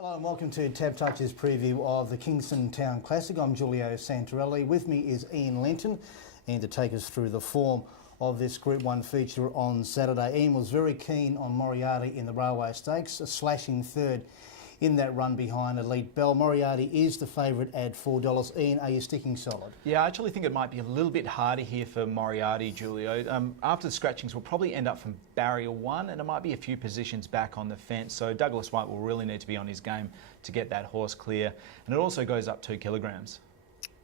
Hello and welcome to TABtouch's preview of the Kingston Town Classic. I'm Julio Santarella. With me is Lenton, and to take us through the form of this Group 1 feature on Saturday. Ian was very keen on Moriarty in the Railway Stakes, a slashing third in that run behind Elite Bell. Moriarty is the favourite at $4. Ian, are you sticking solid? Yeah, I actually think it might be a little bit harder here for Moriarty, Julio. After the scratchings, we'll probably end up from barrier 1, and it might be a few positions back on the fence. So Douglas White will really need to be on his game to get that horse clear. And it also goes up 2 kilograms.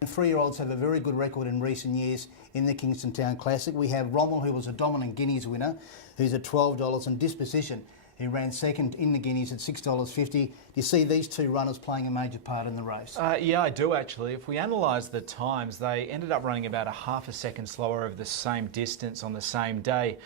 3-year-olds have a very good record in recent years in the Kingston Town Classic. We have Rommel, who was a dominant Guineas winner, who's at $12, and Disposition, who ran second in the Guineas at $6.50. Do you see these two runners playing a major part in the race? Yeah, I do actually. If we analyse the times, they ended up running about a half a second slower over the same distance on the same day.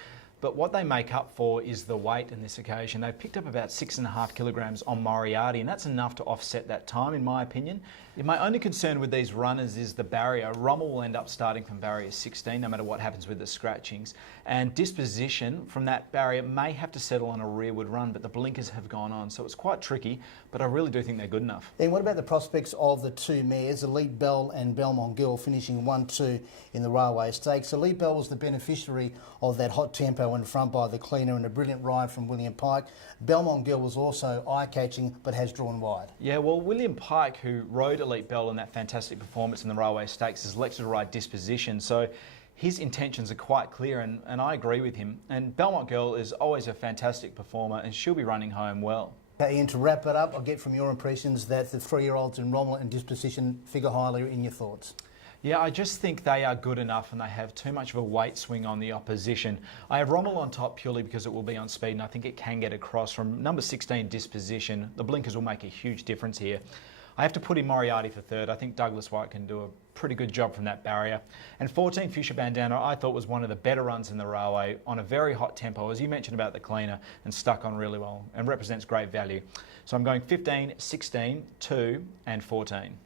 But what they make up for is the weight in this occasion. They picked up about 6.5 kilograms on Moriarty, and that's enough to offset that time, in my opinion. My only concern with these runners is the barrier. Rommel will end up starting from barrier 16, no matter what happens with the scratchings. And Disposition from that barrier may have to settle on a rearward run, but the blinkers have gone on, so it's quite tricky, but I really do think they're good enough. And what about the prospects of the two mares, Elite Bell and Belmont Girl, finishing 1-2 in the Railway Stakes? Elite Bell was the beneficiary of that hot tempo in front by the cleaner and a brilliant ride from William Pike. Belmont Girl was also eye-catching but has drawn wide. Yeah, well, William Pike, who rode Elite Bell in that fantastic performance in the Railway Stakes, has elected to ride Disposition, so his intentions are quite clear, and I agree with him. And Belmont Girl is always a fantastic performer, and she'll be running home well. Ian, to wrap it up, I get from your impressions that the 3-year-olds in Rommel and Disposition figure highly in your thoughts. Yeah, I just think they are good enough and they have too much of a weight swing on the opposition. I have Rommel on top purely because it will be on speed, and I think it can get across from number 16 Disposition. The blinkers will make a huge difference here. I have to put in Moriarty for third. I think Douglas White can do a pretty good job from that barrier. And 14 Fuchsia Bandana I thought was one of the better runs in the railway on a very hot tempo, as you mentioned about the cleaner, and stuck on really well and represents great value. So I'm going 15, 16, 2 and 14.